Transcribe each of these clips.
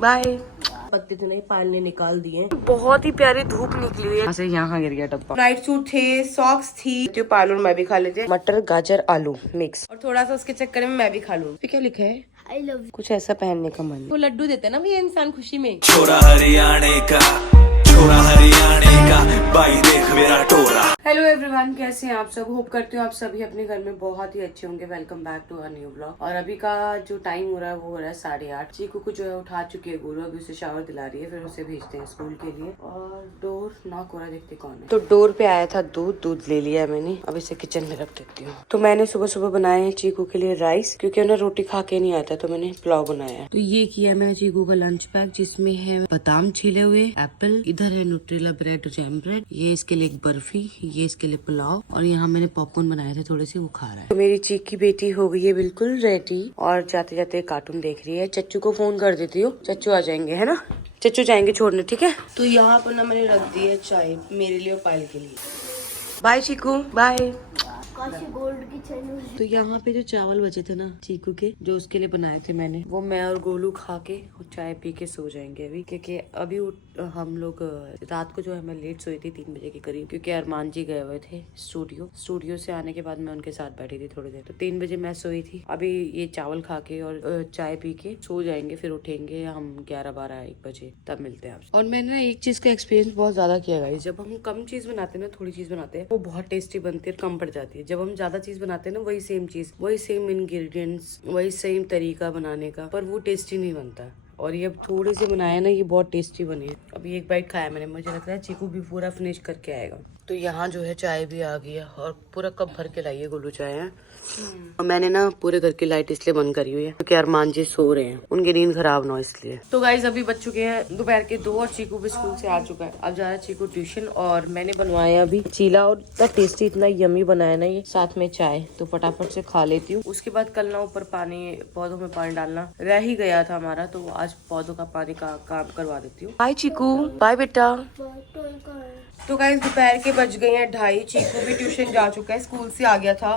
Bye. पत्ते तो नहीं पालने निकाल दिए। बहुत ही प्यारी धूप निकली हुई है। यहाँ गिर गया डब्बा। नाइट सूट थे, सॉक्स थी, जो पालू मैं भी खा लेते। मटर गाजर आलू मिक्स, और थोड़ा सा उसके चक्कर में मैं भी खा लूँ। क्या लिखा है? I love you. कुछ ऐसा पहनने का मन। वो लड्डू देते ना भैया इंसान खुशी में। छोरा हरियाणे का, छोरा हरियाणे का, भाई देख मेरा टोरा। हेलो एवरीवन, कैसे हैं आप सब? होप करती हूँ आप सभी अपने घर में बहुत ही अच्छे होंगे। Welcome back to a new blog. और अभी का जो टाइम हो रहा है वो हो रहा है 8:30। चीकू को जो है उठा चुकी है गोलू, अभी उसे शावर दिला रही है, फिर उसे भेजते हैं स्कूल के लिए। और डोर नॉक हो रहा है, देखते कौन है। तो डोर पे आया था दूध ले लिया मैंने, अब इसे किचन में रख देती हूँ। तो मैंने सुबह सुबह बनाए हैं चीकू के लिए राइस, क्योंकि उन्हें रोटी खा के नहीं आता, तो मैंने पुलाव बनाया। तो ये किया मैंने चीकू का लंच पैक, जिसमें है बादाम छिले हुए, एप्पल, इधर है न्यूट्रेला ब्रेड, जैम ब्रेड, ये इसके लिए एक बर्फी, ये इसके लिए पुलाव, और यहाँ मैंने पॉपकॉर्न बनाए थे थोड़े से, वो खा रहा है। तो मेरी चीक की बेटी हो गई है बिल्कुल रेडी, और जाते जाते कार्टून देख रही है। चच्चू को फोन कर देती हूँ, चच्चू आ जाएंगे, है ना? चच्चू जाएंगे छोड़ने, ठीक है? तो यहाँ पर ना मैंने रख दी है चाय मेरे लिए और पायल के लिए। बाय चीकू, बाय। गोल्ड की चाय। तो यहाँ पे जो चावल बचे थे ना चीकू के, जो उसके लिए बनाए थे मैंने, वो मैं और गोलू खा के और चाय पी के सो जाएंगे अभी, क्योंकि अभी हम लोग रात को जो है मैं लेट सोई थी 3 बजे के करीब, क्योंकि अरमान जी गए हुए थे स्टूडियो से आने के बाद मैं उनके साथ बैठी थी थोड़ी देर, तो 3 बजे मैं सोई थी। अभी ये चावल खा के और चाय पी के सो जाएंगे, फिर उठेंगे हम 11, 12, 1 बजे, तब मिलते हैं आपसे। और मैंने ना एक चीज का एक्सपीरियंस बहुत ज्यादा किया गाइस, जब हम कम चीज बनाते हैं ना, थोड़ी चीज बनाते हैं, वो बहुत टेस्टी बनती है और कम पड़ जाती है। जब हम ज्यादा चीज बनाते हैं ना, वही सेम चीज, वही सेम इंग्रेडिएंट्स, वही सेम तरीका बनाने का, पर वो टेस्टी नहीं बनता। और ये अब थोड़े से बनाया ना, ये बहुत टेस्टी बने। अभी एक बाइट खाया मैंने, मुझे लगता है चीकू भी पूरा फिनिश करके आएगा। तो यहाँ जो है चाय भी आ गई है, और पूरा कप भर के लाइए गोलू चाय है। और मैंने ना पूरे घर की लाइट इसलिए बंद करी हुई है क्योंकि अरमान जी सो रहे हैं, उनकी नींद खराब ना हो इसलिए। तो गाइज अभी बज चुके हैं दोपहर के 2, और चीकू भी स्कूल से आ चुका है। अब जा रहा है चीकू ट्यूशन, और मैंने बनवाया अभी चीला, और इतना टेस्टी, इतना यमी बनाया ना ये, साथ में चाय, तो फटाफट से खा लेती हूँ। उसके बाद कल ना ऊपर पौधों में पानी डालना रह ही गया था हमारा, तो आज पौधों का पानी का काम करवा देती हूँ। बाय चीकू, बाय बेटा। तो गाइस दोपहर के बज गए हैं 2:30। चीकू भी ट्यूशन जा चुका है, स्कूल से आ गया था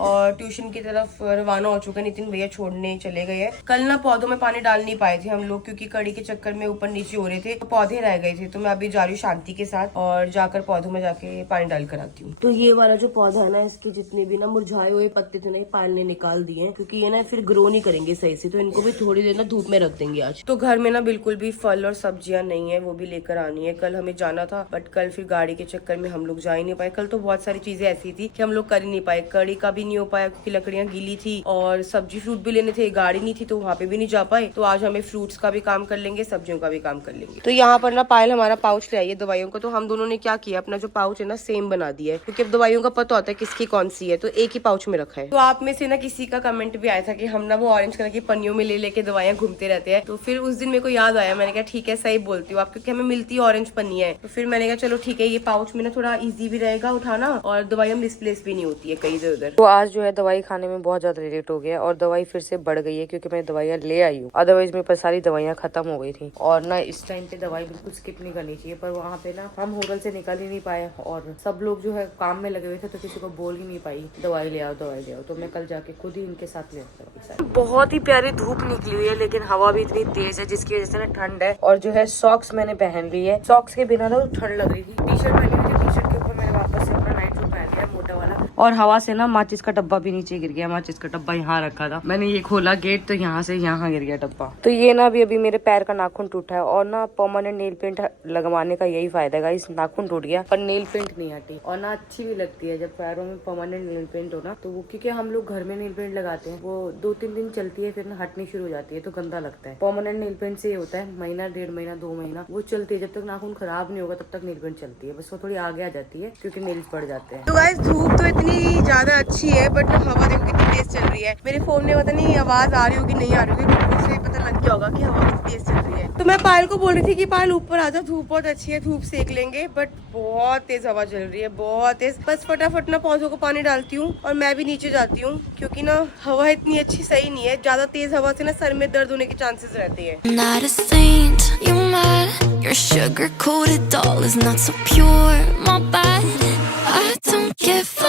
और ट्यूशन की तरफ रवाना हो चुका है। नितिन भैया छोड़ने चले गए हैं। कल ना पौधों में पानी डाल नहीं पाए थे हम लोग, क्योंकि कड़ी के चक्कर में ऊपर नीचे हो रहे थे, तो पौधे रह गए थे। तो मैं अभी जा रही हूँ शांति के साथ, और जाकर पौधों में जाके पानी डाल कर आती हूँ। तो ये वाला जो पौधा है ना, इसके जितने भी ना मुरझाए हुए पत्ते थे ना, ये पायल ने निकाल दिए, क्योंकि ये ना फिर ग्रो नहीं करेंगे सही से, तो इनको भी थोड़ी देर ना धूप में रख देंगे आज। तो घर में ना बिल्कुल भी फल और सब्जियां नहीं है, वो भी लेकर आनी है। कल हमें जाना था, बट कल फिर गाड़ी के चक्कर में हम लोग जा ही नहीं पाए। कल तो बहुत सारी चीजें ऐसी थी कि हम लोग कर ही नहीं पाए। कड़ी का भी नहीं हो पाया क्योंकि लकड़ियां गीली थी, और सब्जी फ्रूट भी लेने थे, गाड़ी नहीं थी, तो वहाँ पे भी नहीं जा पाए। तो आज हमें फ्रूट्स का भी काम कर लेंगे, सब्जियों का भी काम कर लेंगे। तो यहाँ पर ना पायल हमारा पाउच ले आई है दवाइयों का, तो हम दोनों ने क्या किया, अपना जो पाउच है ना सेम बना दिया है, क्योंकि अब दवाइयों का पता होता है किसकी कौन सी है, तो एक ही पाउच में रखा है। तो आप में से ना किसी का कमेंट भी आया था कि हम ना वो ऑरेंज कलर की पन्नियों में ले लेके दवाइयां घूमते रहते हैं। तो फिर उस दिन मेरे को याद आया, मैंने कहा ठीक है सही बोलती हूँ आप, क्योंकि हमें मिलती है ऑरेंज पन्नी है। तो फिर मैंने कहा चलो ठीक है, ये पाउच में ना थोड़ा ईजी भी रहेगा उठाना, और दवाइयां मिसप्लेस भी नहीं होती है कहीं इधर उधर। तो आज जो है दवाई खाने में बहुत ज्यादा लेट हो गया, और दवाई फिर से बढ़ गई है, क्योंकि मैं दवाइयां ले आई हूँ। अदरवाइज मेरे पास सारी दवाइयां खत्म हो गई थी, और ना इस टाइम पे दवाई बिल्कुल स्किप नहीं करनी चाहिए, पर वहाँ पे ना हम होटल से निकल ही नहीं पाए, और सब लोग जो है काम में लगे हुए थे, तो किसी को बोल ही नहीं पाई दवाई ले आओ दवाई ले आओ। तो मैं कल जाके खुद ही इनके साथ ले आता। बहुत ही प्यारी धूप निकली हुई है, लेकिन हवा भी इतनी तेज है जिसकी वजह से ना ठंड है। और जो है सॉक्स मैंने पहन ली है, सॉक्स के बिना ना ठंड लग रही थी। टी शर्ट पहनी हुई थी, टी शर्ट के ऊपर मैंने वापस से अपना नाइट सूट पहन लिया मोटा वाला, और हवा से ना माचिस का डब्बा भी नीचे गिर गया। माचिस का डब्बा यहाँ रखा था, मैंने ये खोला गेट, तो यहाँ से यहाँ गिर गया डब्बा। तो ये ना अभी मेरे पैर का नाखून टूटा है, और ना परमानेंट नेल पेंट लगवाने का यही फायदा है, इस नाखून टूट गया पर नेल पेंट नहीं हटी, और ना अच्छी भी लगती है जब पैरों में परमानेंट नेल पेंट हो ना। तो वो क्योंकि हम लोग घर में नेल पेंट लगाते हैं, वो 2-3 दिन चलती है, फिर ना हटनी शुरू हो जाती है, तो गंदा लगता है। परमानेंट नेल पेंट से ये होता है, महीना, 1.5 महीना, 2 महीना वो चलती है, जब तक नाखून खराब नहीं होगा तब तक नेल पेंट चलती है। बस वो थोड़ी आगे आ जाती है क्योंकि नेल्स बढ़ जाते हैं। तो गाइस धूप तो इतनी ज्यादा अच्छी है, बट हवा देखो कितनी तेज चल रही है। मेरे फोन में पता नहीं आवाज आ रही होगी नहीं आ रही होगी, उससे पता लग गया होगा कि हवा कितनी तेज चल रही है। तो मैं पायल को बोल रही थी कि पायल ऊपर आ जा, धूप बहुत अच्छी है, धूप सेक लेंगे, बट बहुत तेज हवा चल रही है, बहुत तेज। बस फटाफट ना पौधों को पानी डालती हूँ, और मैं भी नीचे जाती हूँ, क्योंकि ना हवा इतनी अच्छी सही नहीं है। ज्यादा तेज हवा से ना सर में दर्द होने के चांसेस रहते हैं।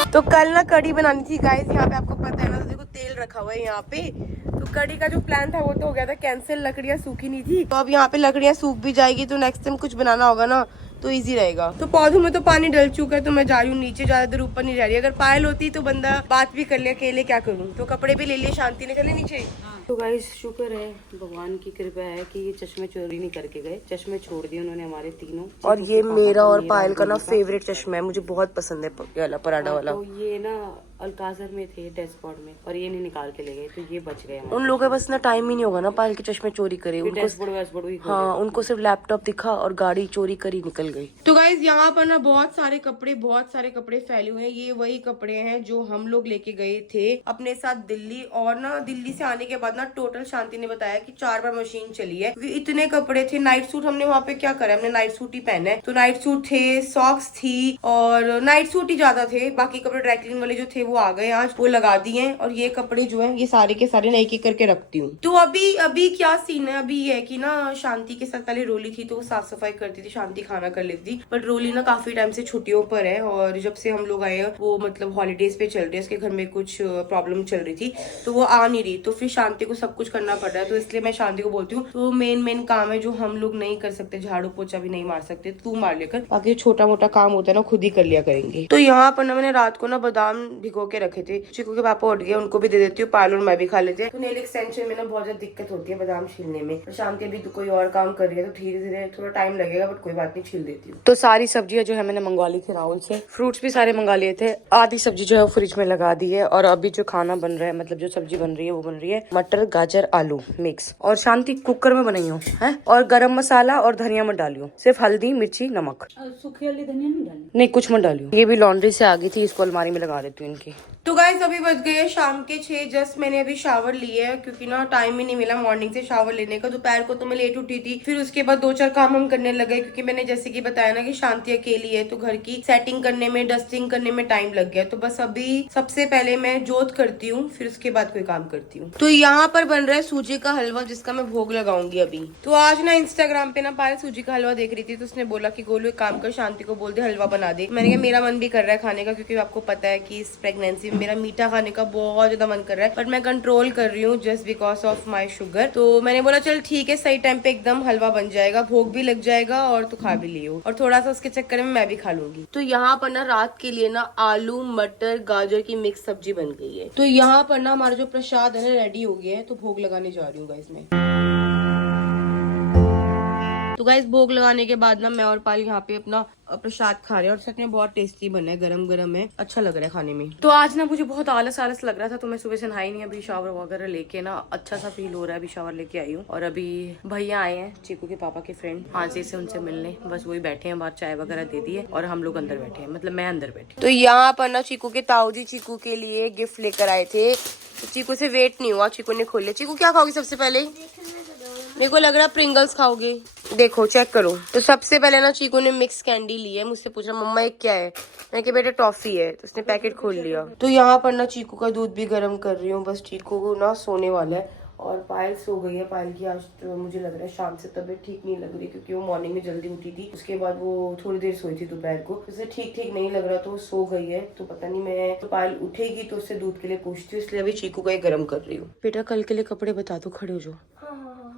तो कल ना कड़ी बनानी थी गाइस, यहाँ पे आपको पता है ना, तो देखो तेल रखा हुआ है यहाँ पे, तो तो कड़ी का जो प्लान था वो तो हो गया था कैंसिल, लकड़ियाँ सूखी नहीं थी, तो अब यहाँ पे लकड़ियाँ सूख भी जाएगी तो नेक्स्ट टाइम कुछ बनाना होगा ना तो इजी रहेगा। तो पौधों में तो पानी डल चुका है तो मैं जा रही हूँ नीचे, ज्यादा देर ऊपर नहीं जा रही। अगर पायल होती तो बंदा बात भी कर लिया, अकेले क्या करूँ, तो कपड़े भी ले लिए, शांति ने चले नीचे। तो गाइस शुक्र है, भगवान की कृपा है कि ये चश्मे चोरी नहीं करके गए, चश्मे छोड़ दिए उन्होंने हमारे तीनों। और ये मेरा और पायल का ना फेवरेट चश्मा है, मुझे बहुत पसंद है ये वाला पराठा वाला। तो ये ना अल्काजर में थे डैशबोर्ड में और ये नहीं निकाल के ले गए तो ये बच गए। उन लोगों के पास ना टाइम ही नहीं होगा ना पायल के चश्मे चोरी करे, उनको डैशबोर्ड हाँ उनको सिर्फ लैपटॉप दिखा और गाड़ी चोरी करी निकल गई। तो गाइज यहाँ पर ना बहुत सारे कपड़े फैले हुए हैं। ये वही कपड़े हैं जो हम लोग लेके गए थे अपने साथ दिल्ली, और ना दिल्ली से आने के बाद ना टोटल शांति ने बताया कि 4 बार मशीन चली है क्योंकि इतने कपड़े थे। नाइट सूट हमने वहाँ पे क्या करा, हमने नाइट सूट ही पहना है, तो नाइट सूट थे, सॉक्स थी और नाइट सूट ही ज्यादा थे, बाकी कपड़े ड्राई क्लीन वाले जो थे वो आ गए आज, वो लगा दिए। और ये कपड़े जो है ये सारे के सारे एक एक करके रखती हूँ। तो अभी क्या सीन है, अभी ये है कि ना शांति के साथ पहले रोली थी तो वो साफ सफाई करती थी, शांति खाना कर लेती थी, बट रोली ना काफी टाइम से छुट्टियों पर है और जब से हम लोग आए हैं वो मतलब हॉलीडेज पे चल रही है, उसके घर में कुछ प्रॉब्लम चल रही थी तो वो आ नहीं रही, तो फिर शांति को सब कुछ करना पड़ रहा है। तो इसलिए मैं शांति को बोलती हूँ तो मेन काम है जो हम लोग नहीं कर सकते, झाड़ू पोछा भी नहीं मार सकते, तू मार लेकर, बाकी छोटा मोटा काम होता है ना खुद ही कर लिया करेंगे। तो यहाँ पर ना मैंने रात को ना बादाम भिगो के रखे थे, चिकू के पापा उठ गए, उनको भी दे देती हूँ, पायल और मैं भी खा लेते हैं। तो नेल एक्सटेंशन में ना बहुत ज्यादा दिक्कत होती है बादाम छीलने में, और शांति भी तो कोई और काम कर रही है तो धीरे धीरे थोड़ा टाइम लगेगा, बट कोई बात नहीं, छील देती हूँ। तो सारी सब्जियां जो है मैंने मंगवा ली थी राहुल से, फ्रूट्स भी सारे मंगा लिए थे, आधी सब्जी जो है फ्रिज में लगा दी है। और अभी जो खाना बन रहा है, मतलब जो सब्जी बन रही है वो बन रही है मटर गाजर आलू मिक्स, और शांति कुकर में बनाई हूँ है, और गरम मसाला और धनिया मत डालियो, सिर्फ हल्दी मिर्ची नमक, सूखी वाली धनिया नहीं डाली, नहीं कुछ मत डालियो। ये भी लॉन्ड्री से आ गई थी, इसको अलमारी में लगा देती हूँ इनकी। तो गाइस अभी बज गए शाम के 6, जस्ट मैंने अभी शावर लिया है क्योंकि ना टाइम ही नहीं मिला मॉर्निंग से शावर लेने का। दोपहर को तो मैं लेट उठी थी, फिर उसके बाद 2-4 काम हम करने लगे क्योंकि मैंने जैसे कि बताया ना कि शांति अकेली है तो घर की सेटिंग करने में, डस्टिंग करने में टाइम लग गया। तो बस अभी सबसे पहले मैं जोत करती हूँ, फिर उसके बाद कोई काम करती हूँ। तो यहाँ पर बन रहा है सूजी का हलवा जिसका मैं भोग लगाऊंगी अभी। तो आज ना इंस्टाग्राम पे ना पायल सूजी का हलवा देख रही थी तो उसने बोला कि गोलू एक काम कर, शांति को बोल दे हलवा बना दे। मैंने कहा मेरा मन भी कर रहा है खाने का क्योंकि आपको पता है कि इस प्रेगनेंसी में मेरा मीठा खाने का बहुत ज्यादा मन कर रहा है, बट मैं कंट्रोल कर रही हूँ just because of my sugar. तो मैंने बोला चल ठीक है, सही टाइम पे एकदम हलवा बन जाएगा, भोग भी लग जाएगा और तू खा भी लियो, और थोड़ा सा उसके चक्कर में मैं भी खा लूंगी। तो यहाँ पर ना रात के लिए ना आलू मटर गाजर की मिक्स सब्जी बन गई है। तो यहाँ पर ना हमारा जो प्रसाद है ना रेडी हो गया है, तो भोग लगाने जा रही हूँ गाइस मैं। तो गाइस भोग लगाने के बाद ना मैं और पायल यहाँ पे अपना प्रसाद खा रहे हैं और सच में बहुत टेस्टी बना है, गरम गरम है, अच्छा लग रहा है खाने में। तो आज ना मुझे बहुत आलस लग रहा था तो मैं सुबह से नहाई नहीं, अभी शावर वगैरह लेके ना अच्छा सा फील हो रहा है, अभी शावर लेके आई हूँ। और अभी भैया आए हैं चीकू के पापा के फ्रेंड हाजी से, उनसे मिलने, बस वही बैठे हैं बाहर, चाय वगैरह दे दी है और हम लोग अंदर बैठे हैं, मतलब मैं अंदर बैठी। तो यहाँ पर ना चीकू के ताऊ जी चीकू के लिए गिफ्ट लेकर आए थे, तो चीकू से वेट नहीं हुआ, चीकू ने खोल लिया। चीकू क्या खाओगी सबसे पहले? मेरे को लग रहा प्रिंगल्स खाओगे, देखो चेक करो। तो सबसे पहले ना चीकू ने मिक्स कैंडी ली है, मुझसे पूछा मम्मा ये क्या है, मैंने कहा बेटा टॉफी है, तो उसने पैकेट खोल लिया। तो यहाँ पर ना चीकू का दूध भी गर्म कर रही हूँ, बस चीकू को ना सोने वाला है और पायल सो गई है। पायल की आज तो मुझे लग रहा है शाम से तबीयत ठीक नहीं लग रही क्योंकि वो मॉर्निंग में जल्दी उठी थी, उसके बाद वो थोड़ी देर सोई थी दोपहर को, उसे ठीक नहीं लग रहा तो वो सो गई है। तो पता नहीं, मैं तो पायल उठेगी तो उससे दूध के लिए पूछती हूँ, इसलिए अभी चीकू का गर्म कर रही हूँ। बेटा कल के लिए कपड़े बता दो, खड़े हो जाओ,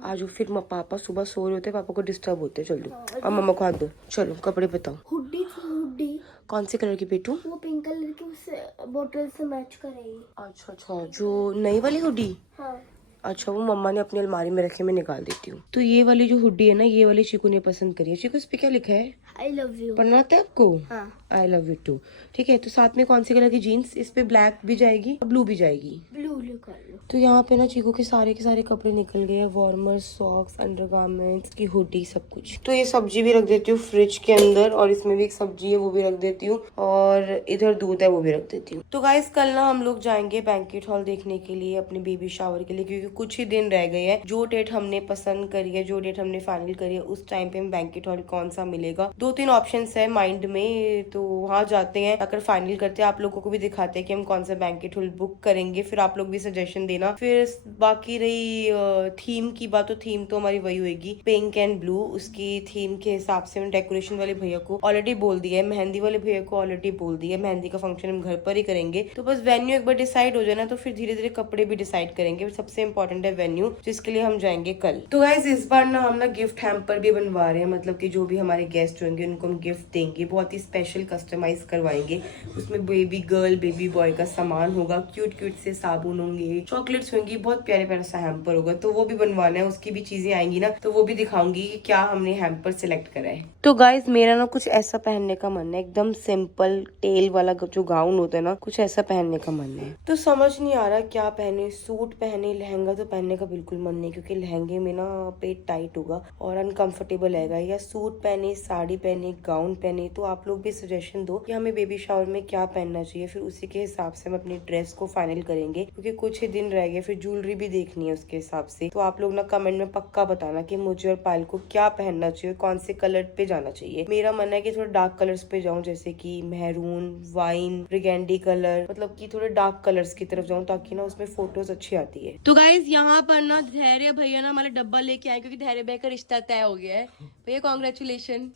आज फिर पापा सुबह सो रहे होते, पापा को डिस्टर्ब होते, चलो अब मम्मा को हाथ दो, चलो कपड़े बताओ। हुड्डी थी, हुड्डी कौन से कलर की बेटू? वो पिंक कलर की, उससे बोतल से मैच करेगी। अच्छा, जो नई वाली हुड्डी? हाँ। अच्छा, वो मम्मा ने अपनी अलमारी में रखे, मैं निकाल देती हूँ। तो ये वाली जो हुड्डी है ना, ये वाली चीकू ने पसंद करी है। चीकू इस पे क्या लिखा है? I love you. पढ़ना आता है आपको? हाँ। I love you too. ठीक है, तो साथ में कौन सी कलर की जीन्स? इस पे ब्लैक भी जाएगी, ब्लू भी जाएगी। ब्लू कर लो। तो यहाँ पे ना चीकू के सारे कपड़े निकल गए हैं, वार्मर, सॉक्स, अंडरगारमेंट्स की हुडी, सब कुछ। तो ये सब्जी भी रख देती हूँ फ्रिज के अंदर, और इसमें भी एक सब्जी है वो भी रख देती हूँ, और इधर दूध है वो भी रख देती हूँ। तो गाइस कल ना हम लोग जाएंगे बैंक्वेट हॉल देखने के लिए अपने बेबी शावर के लिए, क्योंकि कुछ ही दिन रह गए हैं। जो डेट हमने पसंद करी है, जो डेट हमने फाइनल करी है, उस टाइम पे बैंक्वेट हॉल कौन सा मिलेगा, 2-3 ऑप्शन है माइंड में, तो तो वहाँ जाते हैं, अगर फाइनल करते हैं, आप लोगों को भी दिखाते हैं कि हम कौन सा बैंकेट हॉल बुक करेंगे, फिर आप लोग भी सजेशन देना। फिर बाकी रही थीम की बात, तो थीम तो हमारी वही होगी, पिंक एंड ब्लू। उसकी थीम के हिसाब से मैंने डेकोरेशन वाले भैया को ऑलरेडी बोल दिया है, मेहंदी वाले भैया को ऑलरेडी बोल दिया है, मेहंदी का फंक्शन हम घर पर ही करेंगे। तो बस वेन्यू एक बार डिसाइड हो जाए ना, तो फिर धीरे धीरे कपड़े भी डिसाइड करेंगे। सबसे इंपॉर्टेंट है वेन्यू, जिसके लिए हम जाएंगे कल। तो गाइस इस बार ना हम ना गिफ्ट हैम्पर भी बनवा रहे हैं, मतलब कि जो भी हमारे गेस्ट होंगे उनको हम गिफ्ट देंगे, बहुत ही स्पेशल कस्टमाइज करवाएंगे। उसमें बेबी गर्ल बेबी बॉय का सामान होगा, क्यूट क्यूट से साबुन होंगे, चॉकलेट्स होंगी, बहुत प्यारे प्यारा सा हैम्पर होगा। तो वो भी बनवाना है, उसकी भी चीजें आएंगी ना, तो वो भी दिखाऊंगी कि क्या हमने हैम्पर सिलेक्ट करा है। तो गाइस मेरा ना कुछ ऐसा पहनने का मन है, एकदम सिंपल टेल वाला जो गाउन होता है ना, कुछ ऐसा पहनने का मन है। तो समझ नहीं आ रहा क्या पहने, सूट पहने, लहंगा तो पहनने का बिल्कुल मन नहीं, क्योंकि लहंगे में ना पेट टाइट होगा और अनकंफर्टेबल रहेगा। या सूट पहने, साड़ी पहने, गाउन पहने। तो आप लोग भी सजेशन दो कि हमें बेबी शावर में क्या पहनना चाहिए, फिर उसी के हिसाब से हम अपनी ड्रेस को फाइनल करेंगे, क्योंकि कुछ ही दिन रह गए, फिर ज्वेलरी भी देखनी है उसके हिसाब से। तो आप लोग ना कमेंट में पक्का बताना कि मुझे और पायल को क्या पहनना चाहिए, कौन से कलर पे जाना चाहिए। मेरा मन है कि थोड़ा डार्क कलर्स पे जाऊं, जैसे कि मेहरून, वाइन, ब्रिगेंडी कलर, मतलब कि थोड़े डार्क कलर्स की तरफ जाऊं, ताकि ना उसमें फोटोज अच्छी आती है। तो गाइज यहाँ पर ना धैर्य भैया ना हमारा डब्बा लेके आए, क्योंकि धैर्य भैया का रिश्ता तय हो गया है। भैया कॉन्ग्रेचुलेशन।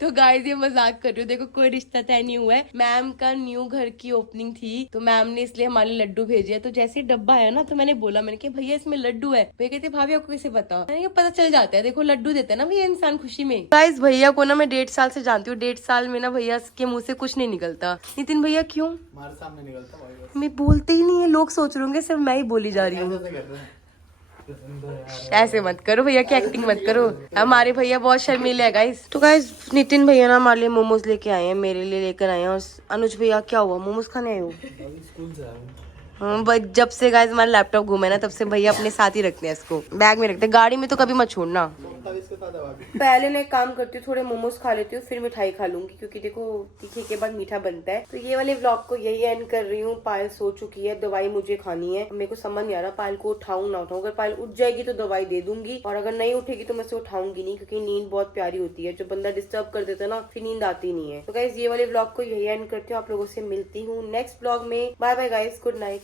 तो गाइज ये मजाक कर रही हूँ, देखो कोई रिश्ता तय नहीं हुआ है। मैम का न्यू घर की ओपनिंग थी, तो मैम ने इसलिए हमारे लड्डू भेजे हैं। तो जैसे डब्बा आया ना, तो मैंने बोला, मैंने कहा भैया इसमें लड्डू है। भैया कहते भाभी आपको कैसे पता? मैंने कहा पता चल जाता है, देखो लड्डू देते हैं ना भैया इंसान खुशी में। गाइज भैया को ना मैं 1.5 साल से जानती हूँ, 1.5 साल में ना भैया के मुंह से कुछ नहीं निकलता। नितिन भैया क्यों? हमारे सामने निकलता भाई, बस मैं बोलते ही नहीं है, लोग सोच रहे होंगे सिर्फ मैं ही बोली जा रही हूँ। ऐसे कर रहे हैं। ऐसे मत करो भैया की एक्टिंग मत करो, हमारे भैया बहुत शर्मीले है गाइस। तो गाइस नितिन भैया ना हमारे लिए मोमोज लेके आए हैं, मेरे लिए लेकर आए हैं। और अनुज भैया क्या हुआ, मोमोज खाने आए हो? अभी स्कूल से आया हूँ। हाँ बस जब से गाइस हमारा लैपटॉप घूमा है ना, तब से भैया अपने साथ ही रखते हैं, इसको बैग में रखते हैं, गाड़ी में तो कभी मत छोड़ना। इसके साथ है भाभी। पहले मैं एक काम करती हूँ, थोड़े मोमोज खा लेती हूँ, फिर मिठाई खा लूंगी, क्योंकि देखो तीखे के बाद मीठा बनता है। तो ये वाले व्लॉग को यही एंड कर रही हूँ। पायल सो चुकी है, दवाई मुझे खानी है। मेरे को समझ नहीं आ रहा पायल को उठाऊं ना उठाऊं। अगर पायल उठ जाएगी तो दवाई दे दूंगी, और अगर नहीं उठेगी तो मैं उसे उठाऊंगी नहीं, क्योंकि नींद बहुत प्यारी होती है। जो बंदा डिस्टर्ब कर देता है ना, फिर नींद आती नहीं है। तो गाइस ये वाले व्लॉग को यही एंड करती हूँ, आप लोगों से मिलती हूँ नेक्स्ट व्लॉग में। Bye bye guys, good night.